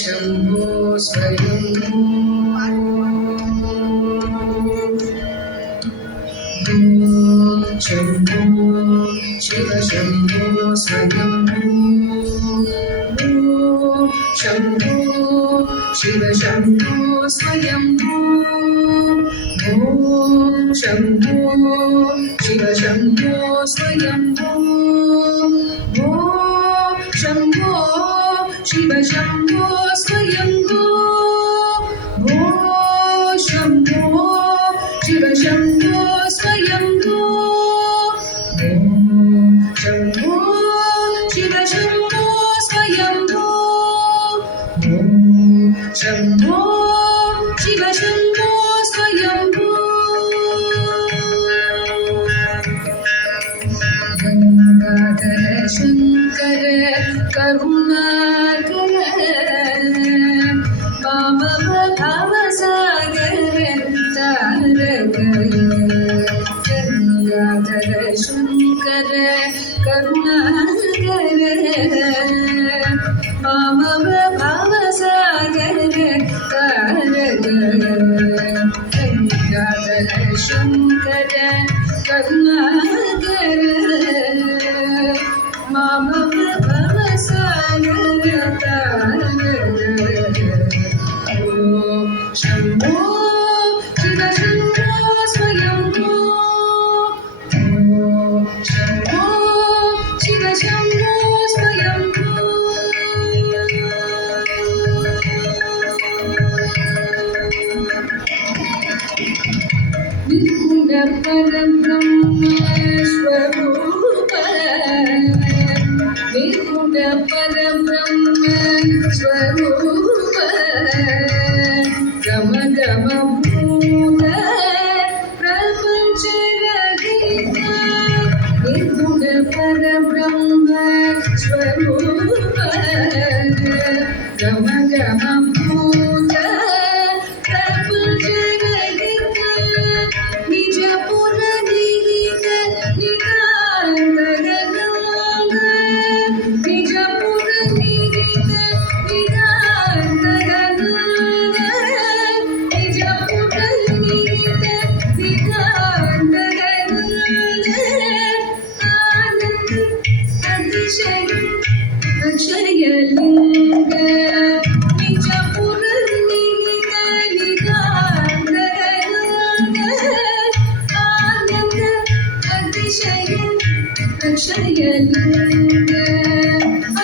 शम्भो स्वयं शम्भो शिव शम्भो स्वयं शम्भो शिव शम्भो स्वयं शम्भो शिव शम्भो स्वयं शम्भो शिव शम्भो स्वयं शम्भो शिव शम्भो स्वयं शम्भो शिव शम्भो स्वयं शम्भो शिव शम्भो स्वयं गङ्गाधर शङ्कर करुणाकर वामव भवसागर तारक गङ्गाधर शङ्कर करुणाकर वामव भवसागर तारक गङ्गाधर शङ्कर करुणाकर वामव भवसागर तारक शम्भो शिव शम्भो स्वयं शम्भो शिव शम्भो स्वयं निर्गुण परब्रह्म स्वरूप निर्गुण परब्रह्म स्वरूप गम गम भूत प्रपंच रहित निर्गुण परब्रह्म स्वरूप गम गम भूत प्रपंच रहित निज पुर निहित नितान्त गगन निज पुर निहित नितान्त गगन निज पुर निहित नितान्त गगन आनंद अतिशय अक्षयलिंग निज पुर निहित नितान्त गगन आनंद अतिशय अक्षयलिंग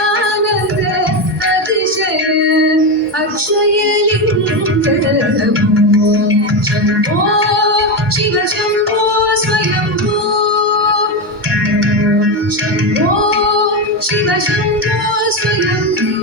आनंद अतिशय अक्षयलिंग शम्भो शिव शम्भो स्वयंभो शम्भो शिव शम्भो स्वयंभो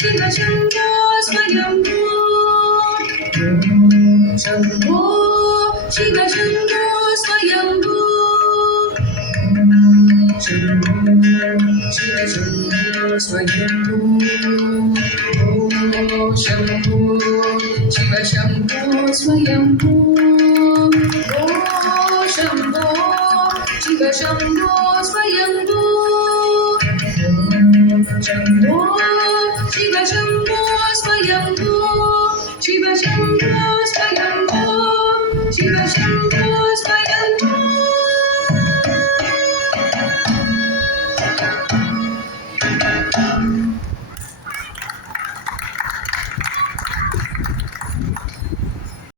शिव शम्भो स्वयंभो शम्भो शिव शम्भो स्वयंभो शम्भो शिव शम्भो स्वयम्भू ॐ शम्भो शिव शम्भो स्वयम्भू ॐ शम्भो शिव शम्भो स्वयम्भू शम्भो शिव शम्भो स्वयम्भू शिव शम्भो स्वयम्भू शिव शम्भो